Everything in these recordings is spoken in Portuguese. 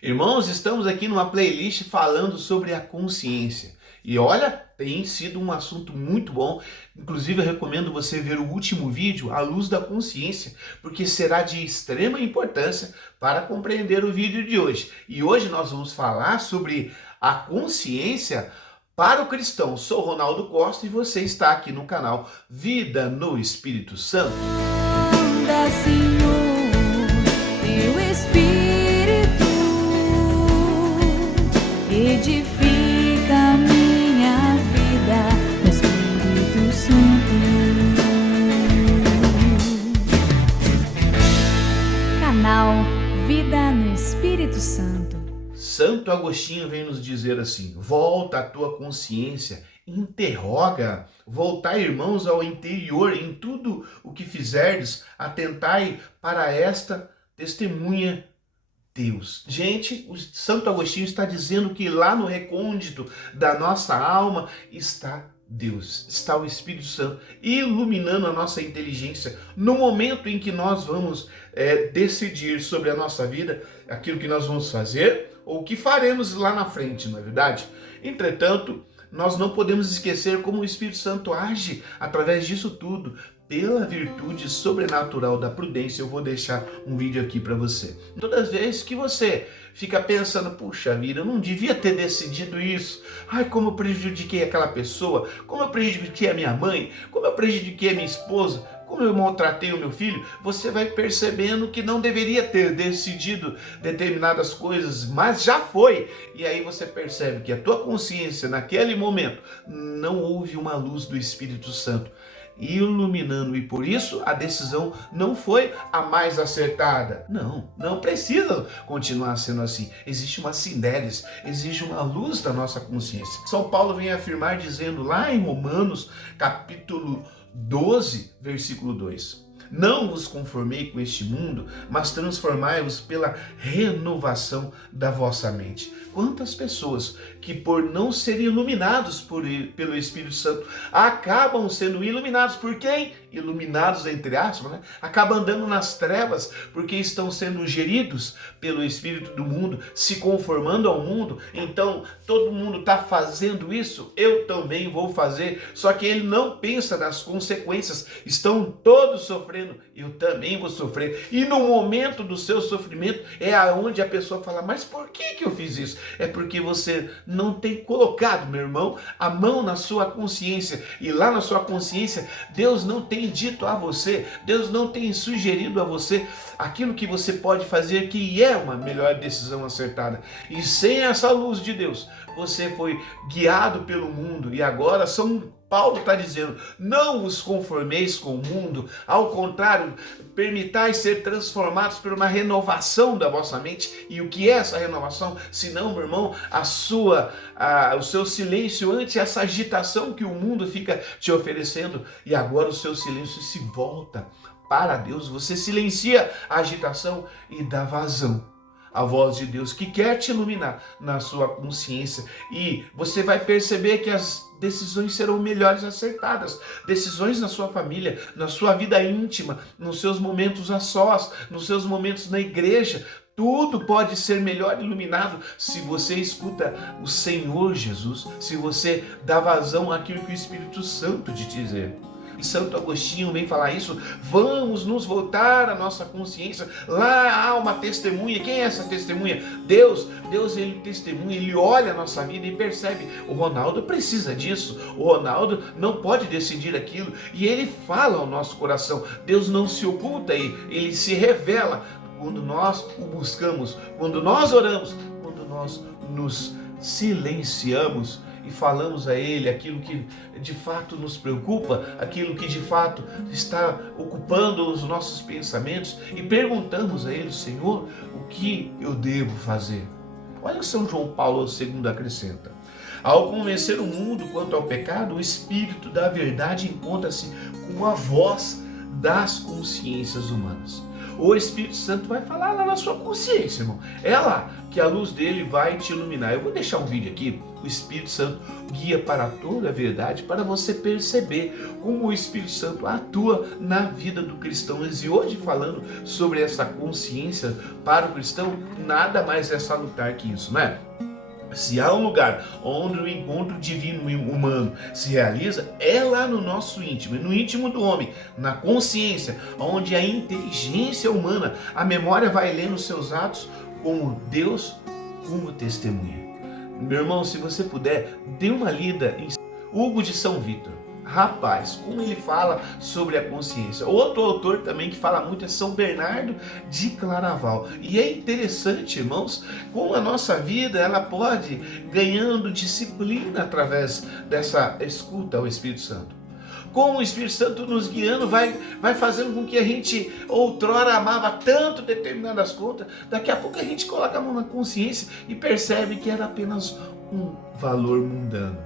Irmãos, estamos aqui numa playlist falando sobre a consciência. E olha, tem sido um assunto muito bom. Inclusive, eu recomendo você ver o último vídeo, A Luz da Consciência, porque será de extrema importância para compreender o vídeo de hoje. E hoje nós vamos falar sobre a consciência para o cristão. Sou Ronaldo Costa e você está aqui no canal Vida no Espírito Santo. Anda, Senhor, teu Espírito edifica a minha vida no Espírito Santo. Canal Vida no Espírito Santo. Santo Agostinho vem nos dizer assim: volta a tua consciência, interroga, voltai, irmãos, ao interior, em tudo o que fizerdes, atentai para esta testemunha Deus. Gente, o Santo Agostinho está dizendo que lá no recôndito da nossa alma está Deus, está o Espírito Santo iluminando a nossa inteligência no momento em que nós vamos decidir sobre a nossa vida, aquilo que nós vamos fazer ou o que faremos lá na frente, não é verdade? Entretanto, nós não podemos esquecer como o Espírito Santo age através disso tudo, pela virtude sobrenatural da prudência. Eu vou deixar um vídeo aqui para você. Todas as vezes que você fica pensando, puxa vida, eu não devia ter decidido isso. Ai, como eu prejudiquei aquela pessoa, como eu prejudiquei a minha mãe, como eu prejudiquei a minha esposa, como eu maltratei o meu filho, você vai percebendo que não deveria ter decidido determinadas coisas, mas já foi. E aí você percebe que a tua consciência naquele momento não houve uma luz do Espírito Santo iluminando, e por isso a decisão não foi a mais acertada. Não precisa continuar sendo assim. Existe uma sindéris, existe uma luz da nossa consciência. São Paulo vem afirmar dizendo lá em Romanos, capítulo 12, versículo 2: não vos conformei com este mundo, mas transformai-vos pela renovação da vossa mente. Quantas pessoas que por não serem iluminados pelo Espírito Santo, acabam sendo iluminados por quem? Iluminados entre aspas, né? Acabam andando nas trevas porque estão sendo geridos pelo Espírito do mundo, se conformando ao mundo. Então todo mundo está fazendo isso, eu também vou fazer. Só que ele não pensa nas consequências. Estão todos sofrendo, eu também vou sofrer. E no momento do seu sofrimento é aonde a pessoa fala: mas por que eu fiz isso? É porque você não tem colocado, meu irmão, a mão na sua consciência. E lá na sua consciência, Deus não tem dito a você, Deus não tem sugerido a você aquilo que você pode fazer, que é uma melhor decisão acertada. E sem essa luz de Deus, você foi guiado pelo mundo. E agora São Paulo está dizendo: não vos conformeis com o mundo, ao contrário, permitais ser transformados por uma renovação da vossa mente. E o que é essa renovação? Se não, meu irmão, o seu silêncio ante essa agitação que o mundo fica te oferecendo, e agora o seu silêncio se volta para Deus. Você silencia a agitação e dá vazão a voz de Deus que quer te iluminar na sua consciência, e você vai perceber que as decisões serão melhores acertadas, decisões na sua família, na sua vida íntima, nos seus momentos a sós, nos seus momentos na igreja. Tudo pode ser melhor iluminado se você escuta o Senhor Jesus, se você dá vazão àquilo que o Espírito Santo te dizer. E Santo Agostinho vem falar isso: vamos nos voltar à nossa consciência. Lá há uma testemunha. Quem é essa testemunha? Deus. Deus, ele testemunha, ele olha a nossa vida e percebe: o Ronaldo precisa disso, o Ronaldo não pode decidir aquilo, e ele fala ao nosso coração. Deus não se oculta, ele se revela quando nós o buscamos, quando nós oramos, quando nós nos silenciamos e falamos a Ele aquilo que de fato nos preocupa, aquilo que de fato está ocupando os nossos pensamentos, e perguntamos a Ele: Senhor, o que eu devo fazer? Olha o que São João Paulo II acrescenta: ao convencer o mundo quanto ao pecado, o Espírito da verdade encontra-se com a voz das consciências humanas. O Espírito Santo vai falar lá na sua consciência, irmão. É lá que a luz dele vai te iluminar. Eu vou deixar um vídeo aqui, o Espírito Santo guia para toda a verdade, para você perceber como o Espírito Santo atua na vida do cristão. E hoje, falando sobre essa consciência para o cristão, nada mais é salutar que isso, não é? Se há um lugar onde o encontro divino e humano se realiza, é lá no nosso íntimo, no íntimo do homem, na consciência, onde a inteligência humana, a memória vai lendo os seus atos como Deus, como testemunha. Meu irmão, se você puder, dê uma lida em Hugo de São Vítor. Rapaz, como ele fala sobre a consciência. Outro autor também que fala muito é São Bernardo de Claraval. E é interessante, irmãos, como a nossa vida ela pode ganhando disciplina através dessa escuta ao Espírito Santo. Como o Espírito Santo nos guiando vai fazendo com que a gente outrora amava tanto determinadas coisas, daqui a pouco a gente coloca a mão na consciência e percebe que era apenas um valor mundano.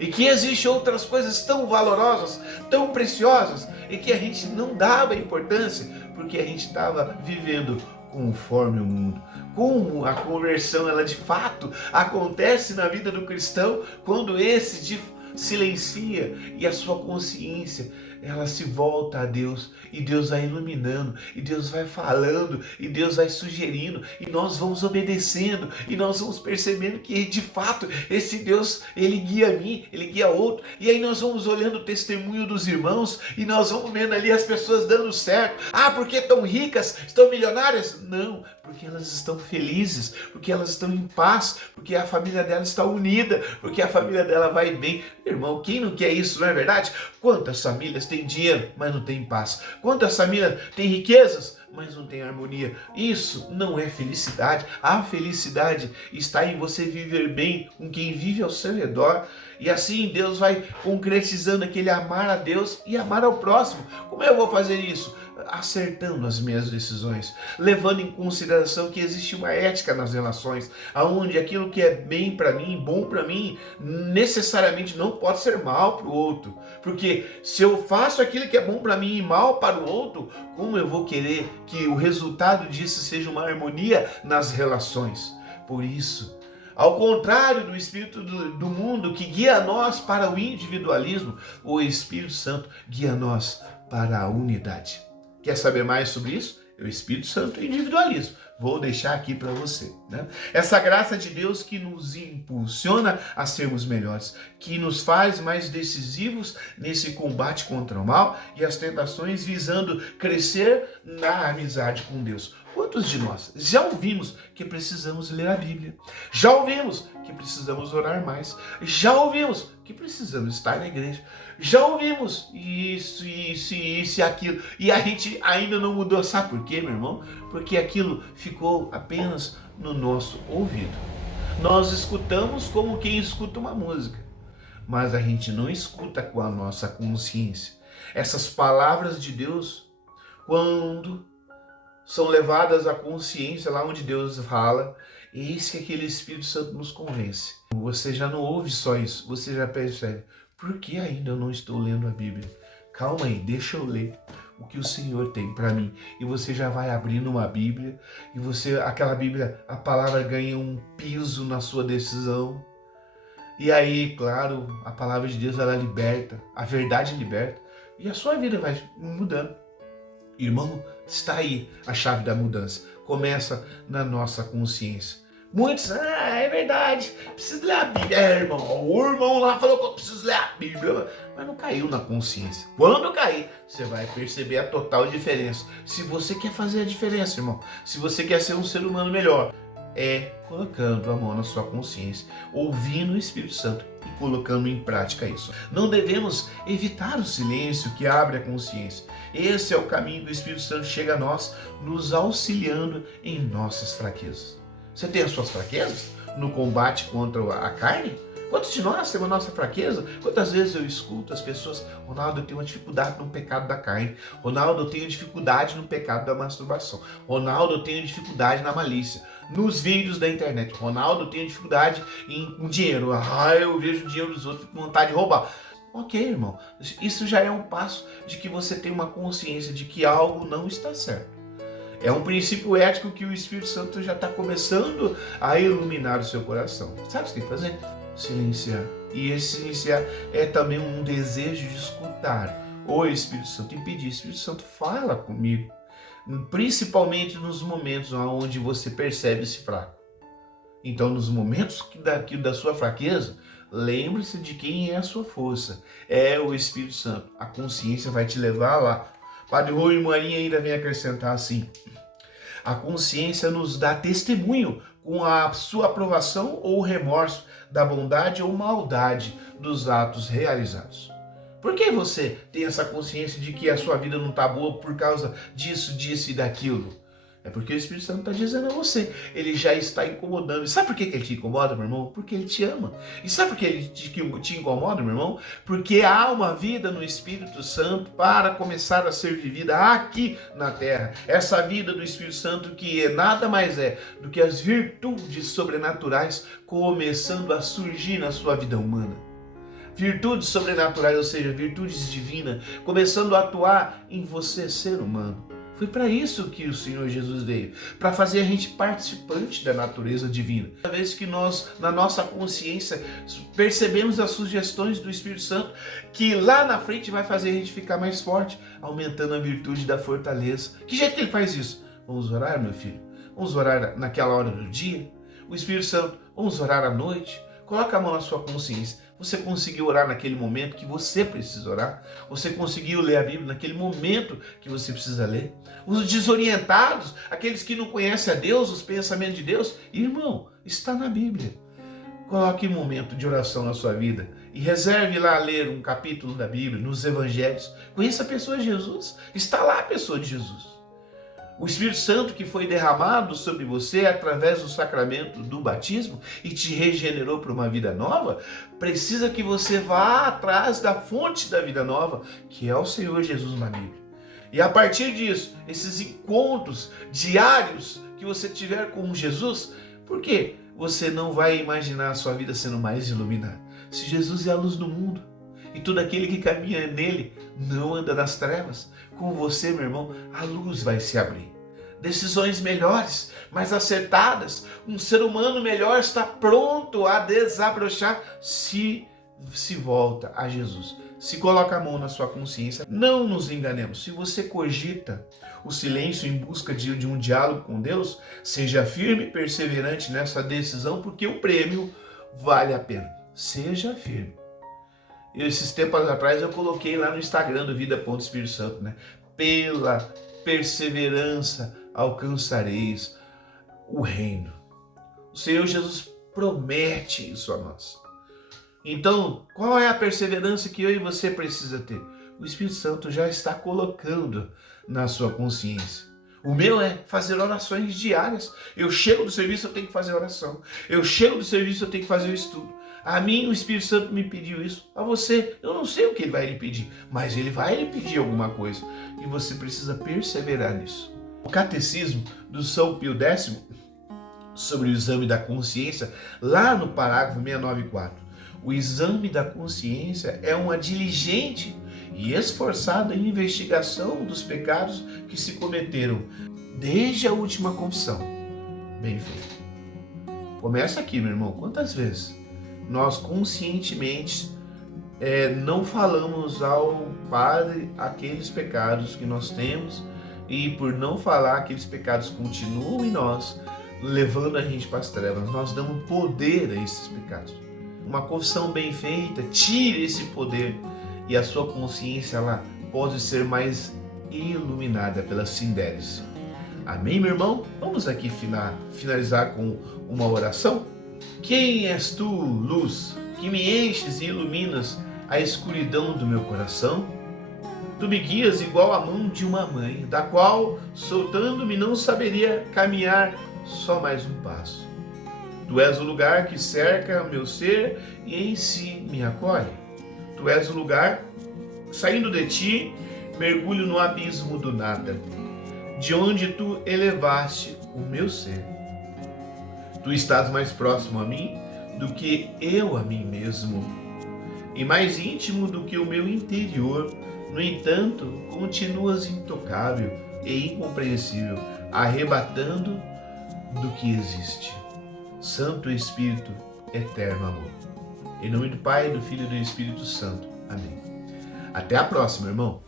E que existem outras coisas tão valorosas, tão preciosas, e que a gente não dava importância, porque a gente estava vivendo conforme o mundo. Como a conversão, ela de fato acontece na vida do cristão, quando esse silencia e a sua consciência ela se volta a Deus, e Deus vai iluminando, e Deus vai falando, e Deus vai sugerindo, e nós vamos obedecendo, e nós vamos percebendo que de fato esse Deus, ele guia a mim, ele guia outro, e aí nós vamos olhando o testemunho dos irmãos, e nós vamos vendo ali as pessoas dando certo. Ah, porque estão ricas, estão milionárias? Não, porque elas estão felizes, porque elas estão em paz, porque a família dela está unida, porque a família dela vai bem. Irmão, quem não quer isso, não é verdade? Quantas famílias têm dinheiro, mas não têm paz? Quantas famílias têm riquezas, mas não tem harmonia? Isso não é felicidade. A felicidade está em você viver bem com quem vive ao seu redor. E assim Deus vai concretizando aquele amar a Deus e amar ao próximo. Como eu vou fazer isso? Acertando as minhas decisões, levando em consideração que existe uma ética nas relações, aonde aquilo que é bem para mim, bom para mim, necessariamente não pode ser mal para o outro, porque se eu faço aquilo que é bom para mim e mal para o outro, como eu vou querer que o resultado disso seja uma harmonia nas relações? Por isso, ao contrário do espírito do mundo que guia nós para o individualismo, o Espírito Santo guia nós para a unidade. Quer saber mais sobre isso? É o Espírito Santo e individualismo. Vou deixar aqui para você, né? Essa graça de Deus que nos impulsiona a sermos melhores, que nos faz mais decisivos nesse combate contra o mal e as tentações, visando crescer na amizade com Deus. Quantos de nós já ouvimos que precisamos ler a Bíblia? Já ouvimos que precisamos orar mais? Já ouvimos que precisamos estar na igreja? Já ouvimos isso e aquilo. E a gente ainda não mudou. Sabe por quê, meu irmão? Porque aquilo ficou apenas no nosso ouvido. Nós escutamos como quem escuta uma música, mas a gente não escuta com a nossa consciência. Essas palavras de Deus, quando são levadas à consciência, lá onde Deus fala, eis que aquele Espírito Santo nos convence. Você já não ouve só isso, você já percebe. Por que ainda eu não estou lendo a Bíblia? Calma aí, deixa eu ler o que o Senhor tem para mim. E você já vai abrindo uma Bíblia, e aquela Bíblia, a palavra ganha um piso na sua decisão. E aí, claro, a palavra de Deus, ela liberta, a verdade liberta, e a sua vida vai mudando. Irmão, está aí a chave da mudança. Começa na nossa consciência. Muitos, é verdade, preciso ler a Bíblia. Irmão, o irmão lá falou que eu preciso ler a Bíblia, mas não caiu na consciência. Quando cair, você vai perceber a total diferença. Se você quer fazer a diferença, irmão, se você quer ser um ser humano melhor, é colocando a mão na sua consciência, ouvindo o Espírito Santo e colocando em prática isso. Não devemos evitar o silêncio que abre a consciência. Esse é o caminho que o Espírito Santo chega a nós, nos auxiliando em nossas fraquezas. Você tem as suas fraquezas no combate contra a carne? Quantos de nós temos a nossa fraqueza? Quantas vezes eu escuto as pessoas: Ronaldo, eu tenho uma dificuldade no pecado da carne. Ronaldo, eu tenho dificuldade no pecado da masturbação. Ronaldo, eu tenho dificuldade na malícia. Nos vídeos da internet. Ronaldo, eu tenho dificuldade com dinheiro. Eu vejo o dinheiro dos outros com vontade de roubar. Ok, irmão. Isso já é um passo de que você tem uma consciência de que algo não está certo. É um princípio ético que o Espírito Santo já está começando a iluminar o seu coração. Sabe o que você tem que fazer? Silenciar. E esse silenciar é também um desejo de escutar o Espírito Santo e pedir: Espírito Santo, fala comigo. Principalmente nos momentos onde você percebe-se fraco. Então, nos momentos da sua fraqueza, lembre-se de quem é a sua força. É o Espírito Santo. A consciência vai te levar lá. Padre Rui Marinho ainda vem acrescentar assim: a consciência nos dá testemunho com a sua aprovação ou remorso da bondade ou maldade dos atos realizados. Por que você tem essa consciência de que a sua vida não está boa por causa disso, disso e daquilo? É porque o Espírito Santo está dizendo a você. Ele já está incomodando. E sabe por que ele te incomoda, meu irmão? Porque ele te ama. E sabe por que ele te incomoda, meu irmão? Porque há uma vida no Espírito Santo para começar a ser vivida aqui na terra. Essa vida do Espírito Santo que nada mais é do que as virtudes sobrenaturais começando a surgir na sua vida humana. Virtudes sobrenaturais, ou seja, virtudes divinas, começando a atuar em você, ser humano. Foi para isso que o Senhor Jesus veio, para fazer a gente participante da natureza divina. Uma vez que nós, na nossa consciência, percebemos as sugestões do Espírito Santo, que lá na frente vai fazer a gente ficar mais forte, aumentando a virtude da fortaleza. Que jeito que ele faz isso? Vamos orar, meu filho? Vamos orar naquela hora do dia? O Espírito Santo, vamos orar à noite? Coloca a mão na sua consciência. Você conseguiu orar naquele momento que você precisa orar? Você conseguiu ler a Bíblia naquele momento que você precisa ler? Os desorientados, aqueles que não conhecem a Deus, os pensamentos de Deus, irmão, está na Bíblia. Coloque um momento de oração na sua vida e reserve lá a ler um capítulo da Bíblia, nos Evangelhos. Conheça a pessoa de Jesus. Está lá a pessoa de Jesus. O Espírito Santo que foi derramado sobre você através do sacramento do batismo e te regenerou para uma vida nova, precisa que você vá atrás da fonte da vida nova, que é o Senhor Jesus na Bíblia. E a partir disso, esses encontros diários que você tiver com Jesus, por quê? Você não vai imaginar a sua vida sendo mais iluminada. Se Jesus é a luz do mundo, e todo aquele que caminha nele não anda nas trevas, com você, meu irmão, a luz vai se abrir. Decisões melhores, mais acertadas, um ser humano melhor está pronto a desabrochar se volta a Jesus. Se coloca a mão na sua consciência. Não nos enganemos. Se você cogita o silêncio em busca de um diálogo com Deus, seja firme e perseverante nessa decisão, porque o prêmio vale a pena. Seja firme. Esses tempos atrás eu coloquei lá no Instagram do Vida.Espírito Santo, né? Pela perseverança alcançareis o reino. O Senhor Jesus promete isso a nós. Então, qual é a perseverança que eu e você precisa ter? O Espírito Santo já está colocando na sua consciência. O meu é fazer orações diárias. Eu chego do serviço, eu tenho que fazer oração. Eu chego do serviço, eu tenho que fazer o estudo. A mim, o Espírito Santo me pediu isso. A você, eu não sei o que ele vai lhe pedir, mas ele vai lhe pedir alguma coisa. E você precisa perseverar nisso. O Catecismo do São Pio X, sobre o exame da consciência, lá no parágrafo 694. O exame da consciência é uma diligente e esforçada investigação dos pecados que se cometeram desde a última confissão. Bem feito. Começa aqui, meu irmão. Quantas vezes nós conscientemente não falamos ao Padre aqueles pecados que nós temos, e por não falar, aqueles pecados continuam em nós, levando a gente para as trevas. Nós damos poder a esses pecados. Uma confissão bem feita tira esse poder e a sua consciência ela pode ser mais iluminada pela sindérese. Amém, meu irmão? Vamos aqui finalizar com uma oração. Quem és tu, luz, que me enches e iluminas a escuridão do meu coração? Tu me guias igual a mão de uma mãe, da qual, soltando-me, não saberia caminhar só mais um passo. Tu és o lugar que cerca meu ser e em si me acolhe. Tu és o lugar, saindo de ti, mergulho no abismo do nada, de onde tu elevaste o meu ser. Tu estás mais próximo a mim do que eu a mim mesmo, e mais íntimo do que o meu interior. No entanto, continuas intocável e incompreensível, arrebatando do que existe. Santo Espírito, eterno amor. Em nome do Pai, do Filho e do Espírito Santo. Amém. Até a próxima, irmão.